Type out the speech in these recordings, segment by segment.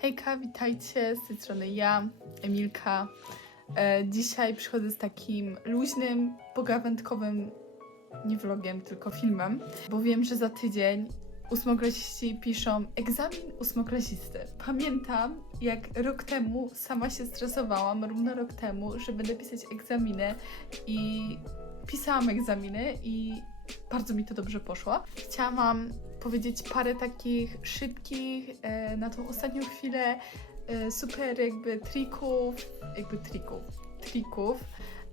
Hejka, witajcie, z tej strony ja, Emilka. E, dzisiaj przychodzę z takim luźnym, pogawędkowym, nie vlogiem, tylko filmem, bo wiem, że za tydzień ósmoklasiści piszą egzamin ósmoklasisty. Pamiętam, jak rok temu sama się stresowałam, równo rok temu, że będę pisać egzaminy i pisałam egzaminy i bardzo mi to dobrze poszło. Chciałam powiedzieć parę takich szybkich, e, na tą ostatnią chwilę e, super jakby trików, jakby trików, trików,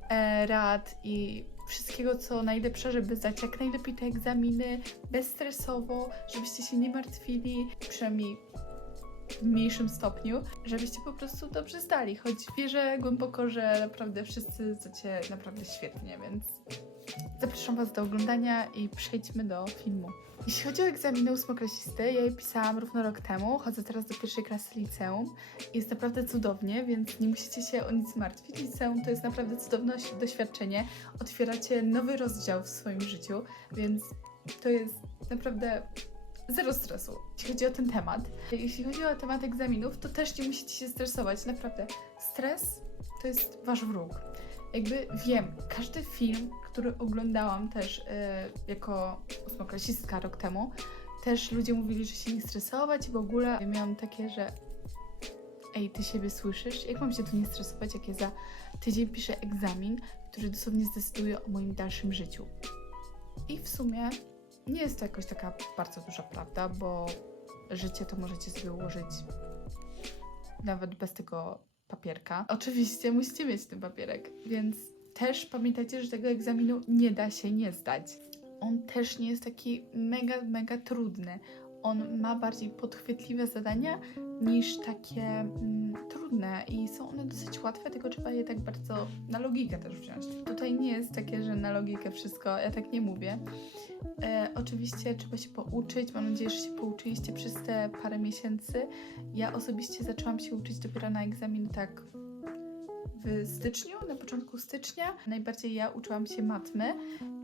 e, rad i wszystkiego co najlepsze, żeby zdać jak najlepiej te egzaminy, bezstresowo, żebyście się nie martwili, przynajmniej w mniejszym stopniu, żebyście po prostu dobrze zdali, choć wierzę głęboko, że naprawdę wszyscy zdacie naprawdę świetnie, więc Zapraszam Was do oglądania i przejdźmy do filmu. Jeśli chodzi o egzaminy ósmoklasisty, ja je pisałam równo rok temu, chodzę teraz do pierwszej klasy liceum. Jest naprawdę cudownie, więc nie musicie się o nic martwić. Liceum to jest naprawdę cudowne oś- doświadczenie. Otwieracie nowy rozdział w swoim życiu, więc to jest naprawdę zero stresu, jeśli chodzi o ten temat. Jeśli chodzi o temat egzaminów, to też nie musicie się stresować. Naprawdę, stres to jest Wasz wróg jakby wiem, każdy film, który oglądałam też e, jako ósmoklasistka rok temu, też ludzie mówili, że się nie stresować i w ogóle ja miałam takie, że ej, ty siebie słyszysz? Jak mam się tu nie stresować, jak ja za tydzień piszę egzamin, który dosłownie zdecyduje o moim dalszym życiu. I w sumie nie jest to jakoś taka bardzo duża prawda, bo życie to możecie sobie ułożyć nawet bez tego papierka. Oczywiście musicie mieć ten papierek, więc też pamiętajcie, że tego egzaminu nie da się nie zdać. On też nie jest taki mega, mega trudny. On ma bardziej podchwytliwe zadania niż takie mm, trudne i są one dosyć łatwe, tylko trzeba je tak bardzo na logikę też wziąć. Tutaj nie jest takie, że na logikę wszystko, ja tak nie mówię. E, oczywiście trzeba się pouczyć, mam nadzieję, że się pouczyliście przez te parę miesięcy. Ja osobiście zaczęłam się uczyć dopiero na egzamin tak w styczniu, na początku stycznia. Najbardziej ja uczyłam się matmy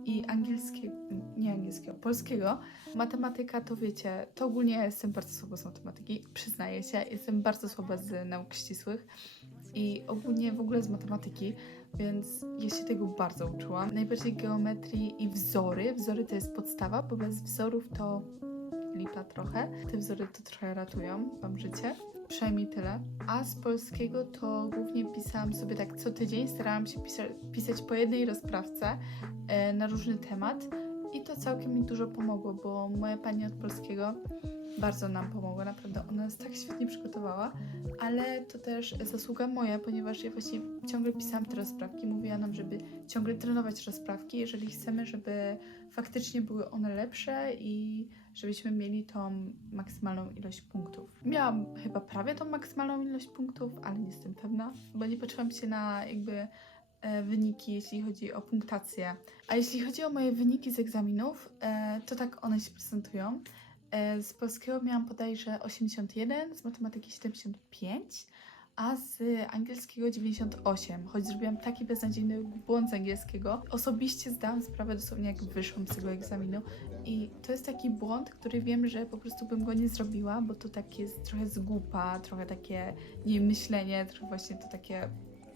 i angielskiego, nie angielskiego, polskiego. Matematyka to wiecie, to ogólnie ja jestem bardzo słaba z matematyki, przyznaję się, jestem bardzo słaba z nauk ścisłych i ogólnie w ogóle z matematyki, więc ja się tego bardzo uczyłam. Najbardziej geometrii i wzory. Wzory to jest podstawa, bo bez wzorów to lipa trochę. Te wzory to trochę ratują wam życie. Przynajmniej tyle. A z polskiego to głównie pisałam sobie tak co tydzień, starałam się pisa- pisać po jednej rozprawce e, na różny temat i to całkiem mi dużo pomogło, bo moja pani od polskiego bardzo nam pomogła, naprawdę ona nas tak świetnie przygotowała, ale to też zasługa moja, ponieważ ja właśnie ciągle pisałam te rozprawki, mówiła nam, żeby ciągle trenować rozprawki, jeżeli chcemy, żeby faktycznie były one lepsze i żebyśmy mieli tą maksymalną ilość punktów. Miałam chyba prawie tą maksymalną ilość punktów, ale nie jestem pewna, bo nie patrzyłam się na jakby e, wyniki, jeśli chodzi o punktację. A jeśli chodzi o moje wyniki z egzaminów, e, to tak one się prezentują. E, Z polskiego miałam bodajże 81, z matematyki 75, a z angielskiego 98, choć zrobiłam taki beznadziejny błąd z angielskiego. Osobiście zdałam sprawę dosłownie jak wyszłam z tego egzaminu i to jest taki błąd, który wiem, że po prostu bym go nie zrobiła, bo to tak jest trochę zgupa, trochę takie nie myślenie, trochę właśnie to takie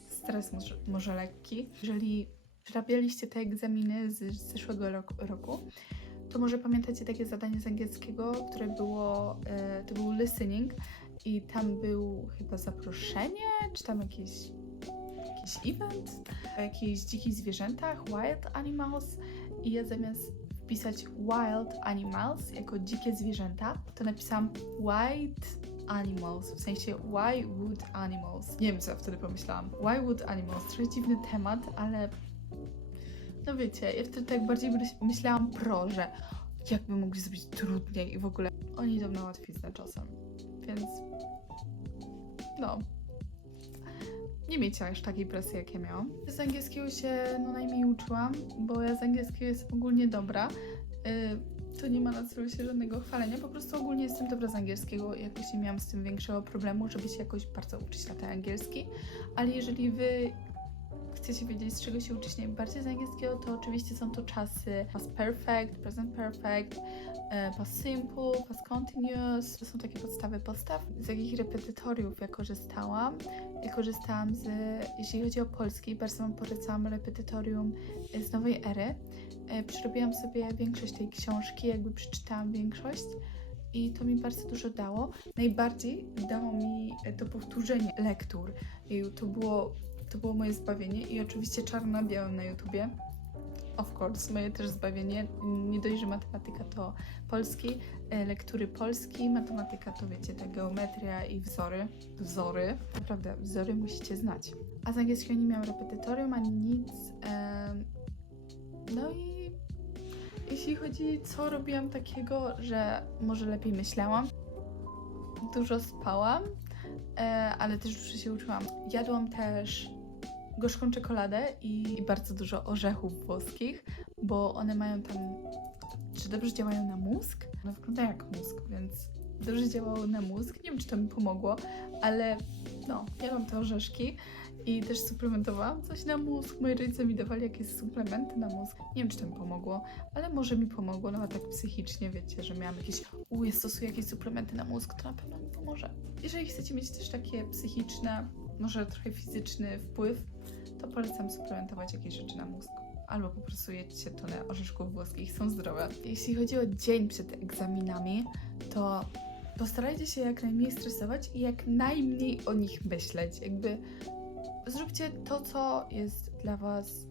stres może, może lekki. Jeżeli przerabialiście te egzaminy z zeszłego rok, roku, to może pamiętacie takie zadanie z angielskiego, które było, e, to był listening i tam był chyba zaproszenie, czy tam jakieś, jakiś event o jakichś dzikich zwierzętach, wild animals i ja zamiast wpisać wild animals jako dzikie zwierzęta, to napisałam white animals, w sensie why would animals. Nie wiem, co ja wtedy pomyślałam. Why would animals? Trochę dziwny temat, ale no wiecie, ja wtedy tak bardziej myśl- myślałam pro, że jakby mogli zrobić trudniej i w ogóle oni idą na łatwiznę czasem. Więc no. Nie miejcie aż takiej presji, jak ja miałam. Z angielskiego się no najmniej uczyłam, bo ja z angielskiego jestem ogólnie dobra. Yy, to nie ma na celu się żadnego chwalenia, po prostu ogólnie jestem dobra z angielskiego jakoś nie miałam z tym większego problemu, żeby się jakoś bardzo uczyć na ten angielski. Ale jeżeli wy chcecie wiedzieć, z czego się uczyć najbardziej z angielskiego, to oczywiście są to czasy past perfect, present perfect, e, past simple, past continuous. To są takie podstawy podstaw. Z jakich repetytoriów ja korzystałam? Ja korzystałam z, jeśli chodzi o polski, bardzo Wam polecam repetytorium z nowej ery. E, Przerobiłam sobie większość tej książki, jakby przeczytałam większość i to mi bardzo dużo dało. Najbardziej dało mi to powtórzenie lektur. I to było, to było moje zbawienie i oczywiście czarno białym na YouTubie. Of course, moje też zbawienie. Nie dość, że matematyka to polski, e, lektury polski, matematyka to wiecie, ta geometria i wzory. Wzory, naprawdę, wzory musicie znać. A z angielskiego nie miałam repetytorium ani nic. no i jeśli chodzi, co robiłam takiego, że może lepiej myślałam, dużo spałam, ale też dużo się uczyłam. Jadłam też gorzką czekoladę i, i bardzo dużo orzechów włoskich, bo one mają tam, czy dobrze działają na mózg? One wyglądają jak mózg, więc dobrze działało na mózg. Nie wiem, czy to mi pomogło, ale no, jadłam te orzeszki i też suplementowałam coś na mózg. Moi rodzice mi dawali jakieś suplementy na mózg. Nie wiem, czy to mi pomogło, ale może mi pomogło, nawet tak psychicznie, wiecie, że miałam jakieś, u, ja stosuję jakieś suplementy na mózg, to na pewno mi pomoże. Jeżeli chcecie mieć też takie psychiczne, może trochę fizyczny wpływ, to polecam suplementować jakieś rzeczy na mózg. Albo po prostu jedzcie tonę orzeszków włoskich, są zdrowe. Jeśli chodzi o dzień przed egzaminami, to postarajcie się jak najmniej stresować i jak najmniej o nich myśleć. Jakby zróbcie to, co jest dla Was,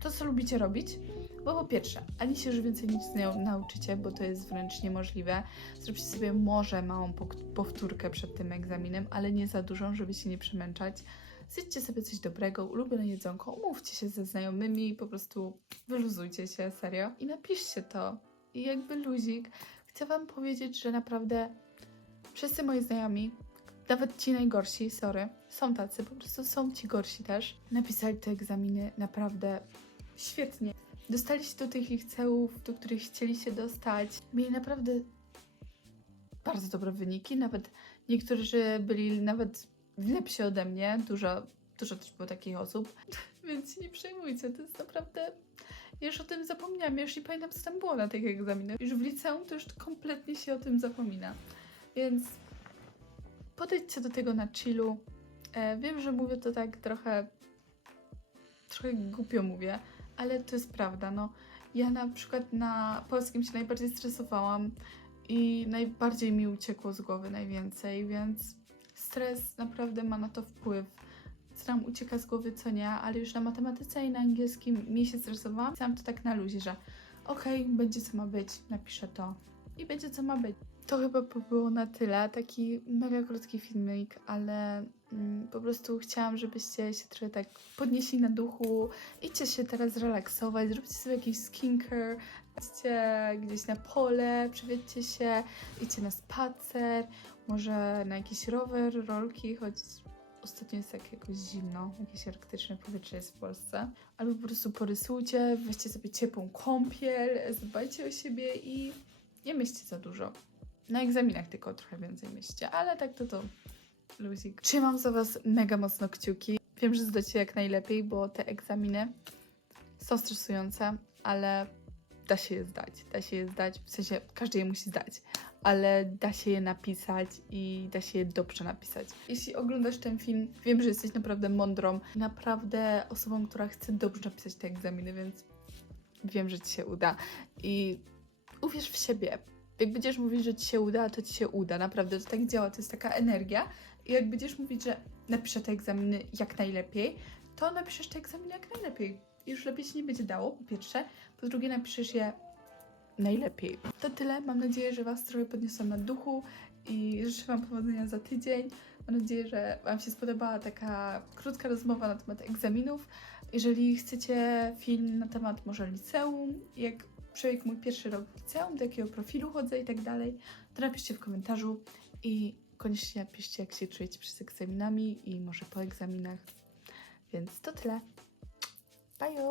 to, co lubicie robić. Bo po pierwsze, ani się już więcej nic nie nauczycie, bo to jest wręcz niemożliwe. Zróbcie sobie może małą powtórkę przed tym egzaminem, ale nie za dużą, żeby się nie przemęczać. Zjedźcie sobie coś dobrego, ulubione jedzonko, umówcie się ze znajomymi, po prostu wyluzujcie się, serio. I napiszcie to. I jakby luzik. Chcę Wam powiedzieć, że naprawdę wszyscy moi znajomi, nawet ci najgorsi, sorry, są tacy, po prostu są ci gorsi też. Napisali te egzaminy naprawdę świetnie. Dostali się do tych liceów, do których chcieli się dostać. Mieli naprawdę bardzo dobre wyniki, nawet niektórzy byli nawet lepsi ode mnie, dużo, dużo też było takich osób, więc nie przejmujcie, to jest naprawdę... Już o tym zapomniałam, już nie pamiętam, co tam było na tych egzaminach. Już w liceum to już kompletnie się o tym zapomina. Więc podejdźcie do tego na chillu. E, wiem, że mówię to tak trochę, trochę głupio mówię, ale to jest prawda. No, ja na przykład na polskim się najbardziej stresowałam i najbardziej mi uciekło z głowy najwięcej, więc stres naprawdę ma na to wpływ. Co nam ucieka z głowy, co nie, ale już na matematyce i na angielskim mi się stresowałam. Sam to tak na luzie, że okej, będzie co ma być, napiszę to i będzie co ma być. To chyba by było na tyle. Taki mega krótki filmik, ale mm, po prostu chciałam, żebyście się trochę tak podnieśli na duchu. Idźcie się teraz relaksować, zróbcie sobie jakiś skincare, idźcie gdzieś na pole, przewiedźcie się, idźcie na spacer, może na jakiś rower, rolki, choć ostatnio jest tak jakoś zimno, jakieś arktyczne powietrze jest w Polsce. Albo po prostu porysujcie, weźcie sobie ciepłą kąpiel, zadbajcie o siebie i nie myślcie za dużo. Na egzaminach tylko trochę więcej myślcie, ale tak to to luzik. Trzymam za Was mega mocno kciuki. Wiem, że zdacie jak najlepiej, bo te egzaminy są stresujące, ale da się je zdać. Da się je zdać, w sensie każdy je musi zdać, ale da się je napisać i da się je dobrze napisać. Jeśli oglądasz ten film, wiem, że jesteś naprawdę mądrą, naprawdę osobą, która chce dobrze napisać te egzaminy, więc wiem, że Ci się uda. I uwierz w siebie. Jak będziesz mówić, że ci się uda, to ci się uda. Naprawdę to tak działa, to jest taka energia. I jak będziesz mówić, że napiszę te egzaminy jak najlepiej, to napiszesz te egzaminy jak najlepiej. Już lepiej się nie będzie dało, po pierwsze. Po drugie, napiszesz je najlepiej. To tyle. Mam nadzieję, że Was trochę podniosłam na duchu i życzę Wam powodzenia za tydzień. Mam nadzieję, że Wam się spodobała taka krótka rozmowa na temat egzaminów. Jeżeli chcecie film na temat może liceum, jak przebiegł mój pierwszy rok w liceum, do jakiego profilu chodzę i tak dalej, to napiszcie w komentarzu i koniecznie napiszcie, jak się czujecie przed egzaminami i może po egzaminach. Więc to tyle. Bye!